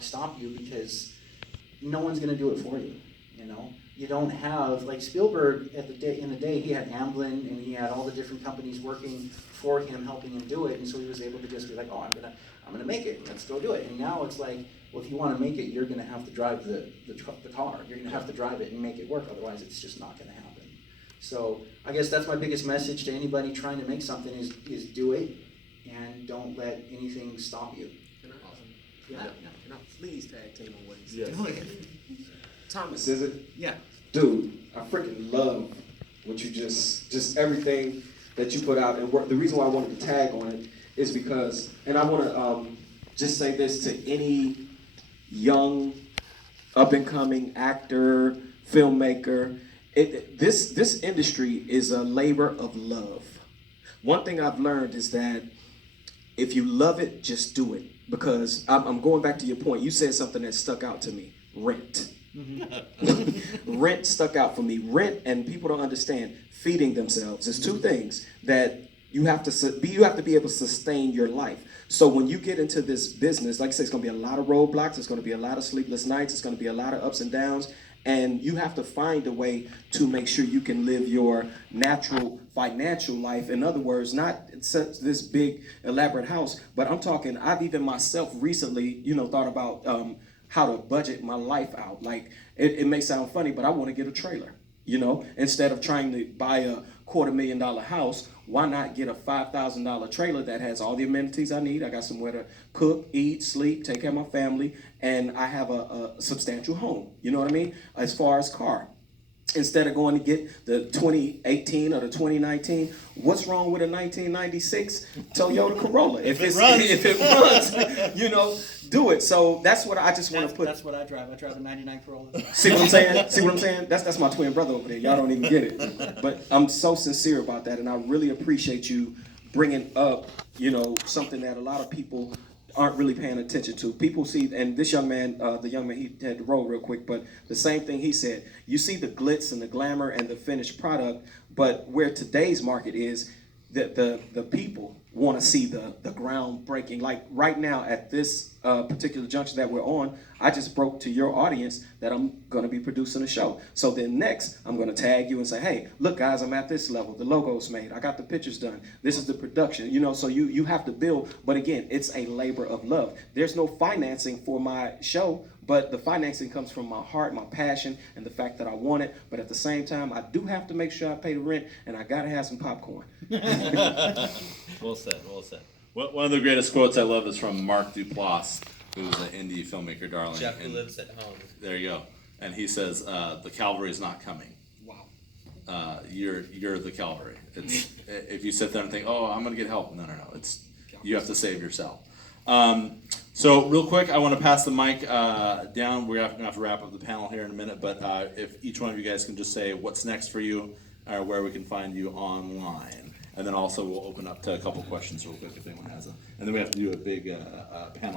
stop you, because no one's going to do it for you. You know, you don't have, like Spielberg in the day, he had Amblin and he had all the different companies working for him, helping him do it, and so he was able to just be like, oh, I'm gonna make it. Let's go do it. And now it's like, well, if you want to make it, you're going to have to drive the car. You're going to have to drive it and make it work. Otherwise, it's just not going to happen. So I guess that's my biggest message to anybody trying to make something is do it, and don't let anything stop you. Can I please tag team on what he Yes. said? Thomas, Is it? yeah. Dude, I freaking love what you just everything that you put out. And the reason why I wanted to tag on it is because, and I want to just say this to any young, up-and-coming actor, filmmaker. This industry is a labor of love. One thing I've learned is that if you love it, just do it. Because I'm going back to your point. You said something that stuck out to me. Rent. Rent stuck out for me. Rent, and people don't understand, feeding themselves. There's two things that you have to be able to sustain your life. So when you get into this business, like I said, it's going to be a lot of roadblocks. It's going to be a lot of sleepless nights. It's going to be a lot of ups and downs. And you have to find a way to make sure you can live your natural financial life. In other words, not this big elaborate house, but I'm talking, I've even myself recently, thought about how to budget my life out. Like, it may sound funny, but I want to get a trailer. Instead of trying to buy a $250,000 house, why not get a $5,000 trailer that has all the amenities I need? I got somewhere to cook, eat, sleep, take care of my family, and I have a substantial home. You know what I mean? As far as car. Instead of going to get the 2018 or the 2019, what's wrong with a 1996 Toyota Corolla? If it runs, do it. So that's what I just want to put. That's what I drive. I drive a 99 Corolla. See what I'm saying? That's my twin brother over there. Y'all don't even get it. But I'm so sincere about that, and I really appreciate you bringing up, something that a lot of people aren't really paying attention to. People see, and this young man, he had to roll real quick, but the same thing he said. You see the glitz and the glamour and the finished product, but where today's market is, that the people want to see the groundbreaking. Like right now at this particular junction that we're on, I just broke to your audience that I'm going to be producing a show. So then next, I'm going to tag you and say, hey, look guys, I'm at this level. The logo's made. I got the pictures done. This is the production. So you have to build. But again, it's a labor of love. There's no financing for my show, but the financing comes from my heart, my passion, and the fact that I want it. But at the same time, I do have to make sure I pay the rent, and I got to have some popcorn. Well said, well said. One of the greatest quotes I love is from Mark Duplass, who's an indie filmmaker, darling. Jeff, who lives at home. There you go. And he says, the cavalry is not coming. Wow. You're the cavalry. It's if you sit there and think, oh, I'm going to get help. No. You have to save yourself. So real quick, I want to pass the mic down. We're going to have to wrap up the panel here in a minute, but if each one of you guys can just say what's next for you, or where we can find you online. And then also we'll open up to a couple questions real quick if anyone has them. And then we have to do a big panel